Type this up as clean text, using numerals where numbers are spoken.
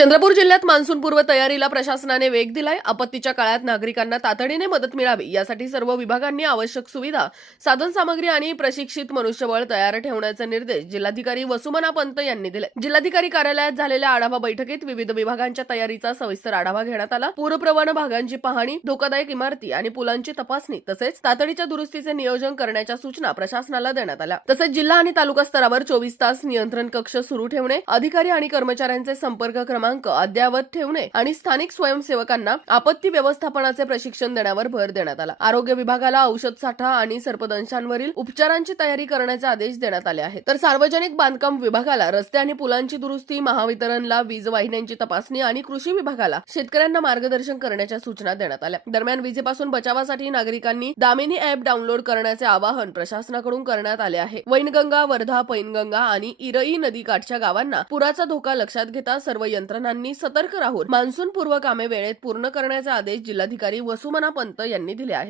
चंद्रपूर जिल्ह्यात मान्सूनपूर्व तयारीला प्रशासनाने वेग दिलाय. आपत्तीच्या काळात नागरिकांना तातडीने मदत मिळावी यासाठी सर्व विभागांनी आवश्यक सुविधा, साधनसामग्री आणि प्रशिक्षित मनुष्यबळ तयार ठेवण्याचे निर्देश जिल्हाधिकारी वसुमना पंत यांनी दिले. जिल्हाधिकारी कार्यालयात झालेल्या आढावा बैठकीत विविध विभागांच्या तयारीचा सविस्तर आढावा घेण्यात आला. पूरप्रवण भागांची पाहणी, धोकादायक इमारती आणि पुलांची तपासणी तसेच तातडीच्या दुरुस्तीचे नियोजन करण्याच्या सूचना प्रशासनाला देण्यात आल्या. तसेच जिल्हा आणि तालुका स्तरावर 24 तास नियंत्रण कक्ष सुरू ठेवणे, अधिकारी आणि कर्मचाऱ्यांचे संपर्क क्रमांक अद्ययावत ठेवणे आणि स्थानिक स्वयंसेवकांना आपत्ती व्यवस्थापनाचे प्रशिक्षण देण्यावर भर देण्यात आला. आरोग्य विभागाला औषध साठा आणि सर्पदंशांवरील उपचारांची तयारी करण्याचे आदेश देण्यात आले आहेत. तर सार्वजनिक बांधकाम विभागाला रस्ते आणि पुलांची दुरुस्ती, महावितरणला वीज वाहिन्यांची तपासणी आणि कृषी विभागाला शेतकऱ्यांना मार्गदर्शन करण्याच्या सूचना देण्यात आल्या. दरम्यान विजेपासून बचावासाठी नागरिकांनी दामिनी अॅप डाउनलोड करण्याचे आवाहन प्रशासनाकडून करण्यात आले आहे. वैनगंगा, वर्धा, पैनगंगा आणि इरई नदीकाठच्या गावांना पुराचा धोका लक्षात घेता सर्व यंत्रणांनी सतर्क राहून मान्सूनपूर्व कामे वेळेत पूर्ण करण्याचे आदेश जिल्हाधिकारी वसुमना पंत यांनी दिले आहेत.